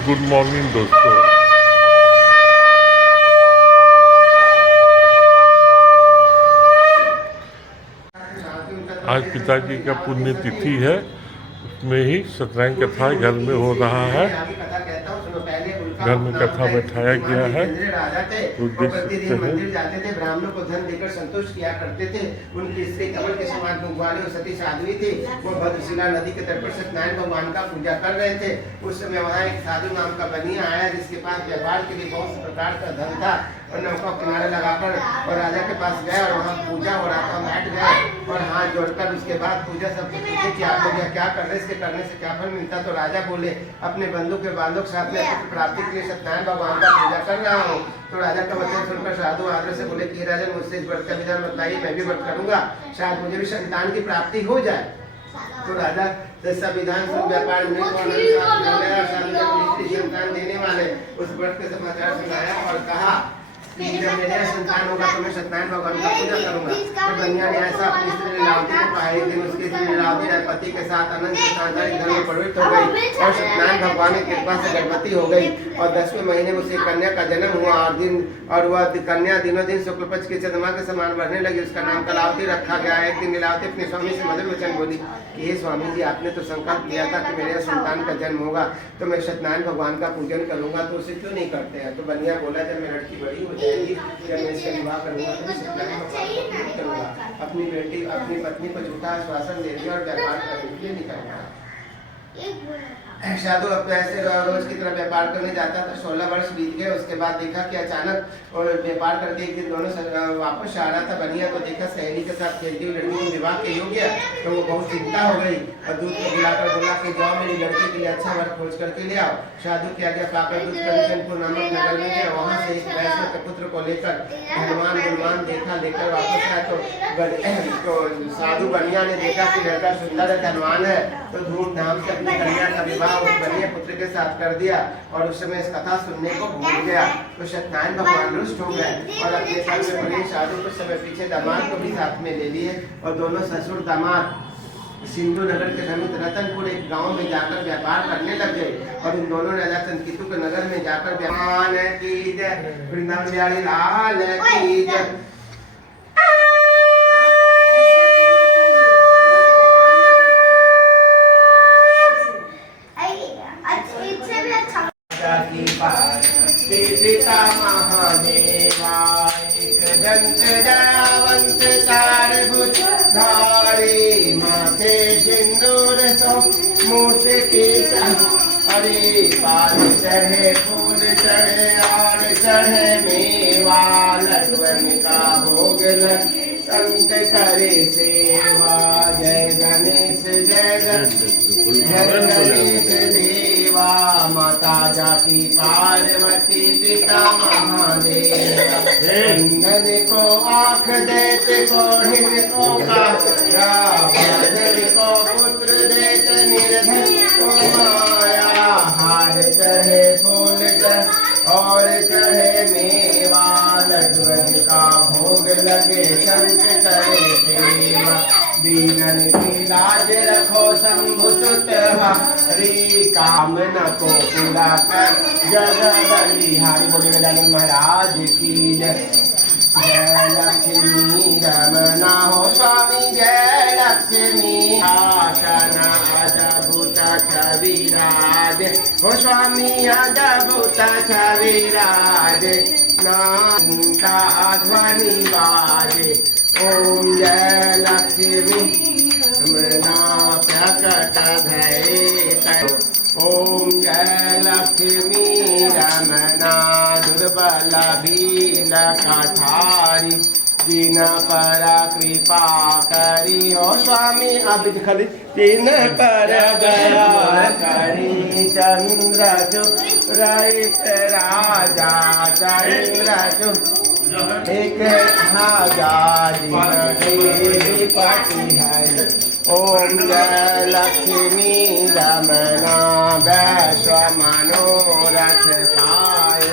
Good morning दोस्तों। आज पिताजी का पुण्यतिथि है, उसमें ही सत्यनारायण कथा घर में हो रहा है। घर में कथा बैठाया गया है तो देख सकते हैं। मंदिर जाते थे, ब्राह्मणों को धन देकर संतुष्ट किया करते थे। उनकी स्त्री कमल के समान गुंगवानी और सती साध्वी थी। वो भद्रशिला नदी के तट पर सत्यनारायण भगवान का पूजा कर रहे थे। उस समय वहाँ एक साधु नाम का बनिया आया, जिसके पास व्यापार के लिए बहुत प्रकार का धन था, और नौका किनारे लगाकर और राजा के पास गए और वहाँ पूजा हो रहा था। बैठ गए और हाथ जोड़कर उसके बाद पूजा सब पूछे कि आप लोग क्या कर रहे हैं, इसके करने से क्या फल मिलता। तो राजा बोले, अपने बंधु के बालों के साथ में पुत्र प्राप्ति के लिए सत्यनारायण भगवान का पूजा कर रहा हूँ। तो राजा का वचन सुनकर साधु आदर से बोले कि राजा, मुझसे इस व्रत का विधान बताइए, मैं भी व्रत करूंगा, शायद मुझे भी संतान की प्राप्ति हो जाए। तो राजा जैसा विधान सुन व्यापार में संतान देने वाले उस व्रत के समाचार सुनाया और कहा कि जब मेरा संतान होगा तो मैं सत्यनारायण भगवान का पूजा करूंगा। तो बनिया ने ऐसा अपनी स्त्री लीलावती को कहा। एक दिन उसकी स्त्री लीलावती पति के साथ अनंत सांसारिक धन में प्रवृत्त हो गई और सत्यनारायण भगवान की कृपा से गर्भवती हो गई। और 10वें महीने में उसे कन्या का जन्म हुआ और वह कन्या दिनों दिन शुक्ल पक्ष की चंद्रमा के समान बढ़ने लगी। उसका नाम कलावती रखा गया। एक दिन लीलावती अपने स्वामी से मधुर वचन बोली कि हे स्वामी जी, आपने तो संकल्प लिया था कि मेरे संतान का जन्म होगा तो मैं सत्यनारायण भगवान का पूजन करूंगा, तो उसे क्यों नहीं करते हैं। तो बनिया बोला, जब मेरी लड़की बड़ी हो जाएगी, जब मैं इसका विवाह करूंगा तो सत्यनारायण भगवान का पूजन करूंगा। अपनी बेटी अपनी पत्नी को झूठा आश्वासन देंगे और व्यापार करने के लिए निकलूंगा। साधु अपने ऐसे रोज की तरह व्यापार करने जाता था। 16 वर्ष बीत गए। उसके बाद देखा कि अचानक और व्यापार करके एक दिन दोनों वापस आ रहा था बनिया, तो देखा सहेली के साथ खेलती हुई लड़की को विवाह के योग्य, तो वो बहुत चिंता हो गई और दूध को बुलाकर बोला कि जाओ मेरी लड़की के लिए अच्छा वर खोज करके ले आओ। साधु की आज्ञा पाकर दूध कंचनपुर नामक नगर में गया। वहाँ से एक वैश्य के पुत्र को लेकर हनुमान गुणवान देखा, लेकर वापस आया। तो साधु बनिया ने देखा कि लड़का सुंदर है, धनवान है, तो धूमधाम से अपनी कन्या का विवाह उस बनिया पुत्र के साथ कर दिया। और उस समय इस कथा सुनने को भूल गया। तो सत्यनारायण भगवान रुष्ट हो गए और अपने साथ में बड़े साधु कुछ समय पीछे दामाद को भी साथ में ले लिए और दोनों ससुर दामाद सिंधु नगर के समीप रतनपुर एक गांव में जाकर व्यापार करने लग गए। और इन दोनों राजा चंद्रकेतु के नगर में जाकर व्यापार की जय, वृंदावन बिहारी लाल की जय। पिता महादेवा एक दंत दयावंत चार भुज धारी, माथे सिंदूर सो मूस के अरे पाल चढ़े फूल चढ़े और चढ़े मेवा, लड्डुअन का भोग लग संत करे सेवा। जय गणेश जय गणेश देवा, माता जाकी पार्वती पिता महादेव। इंद्र को आँख देते को हिन को काया, को पुत्र देते निर्धन को माया। हार चढ़े फूल और चढ़े मेवा, लड्डुअन का भोग लगे संत करे सेवा। दीनन की लाज रखो शंभु सुत हरि, कामना को पूरा कर जग बलिहारी। बोले गजानन महाराज की जय। जय लक्ष्मी रमना हो स्वामी, जय लक्ष्मी आशना अद्भुत छविराज हो स्वामी, अद्भुत छविराज नाता ध्वनि बाजे। ओम जय लक्ष्मी रमना प्रकट भय। ओम जय लक्ष्मी रमना दुर्बल भील कठारी, दिन पर कृपा करी हो स्वामी। अब खाली दिन पर गया करी, चंद्र चुप रहित राजा चंद्र चुप एक हजार पति है। ओम जय लक्ष्मी रमना वैश्व मनोरथ पाए,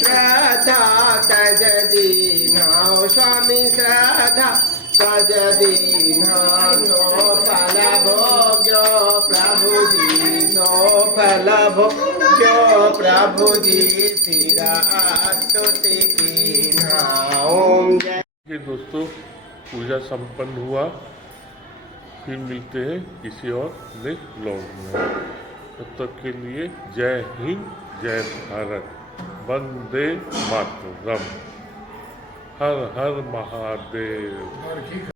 श्रद्धा तज दीना हो स्वामी, श्रद्धा तज दीना सो फल भोग जो प्रभु जी सो फल भोग्यो प्रभु जी सिरा स्तुति कीन्हा। ओम जय। ये दोस्तों पूजा संपन्न हुआ, फिर मिलते हैं किसी और नेक्स्ट ब्लॉग में। तब तक के लिए जय हिंद, जय भारत, वंदे मातरम, हर हर महादेव।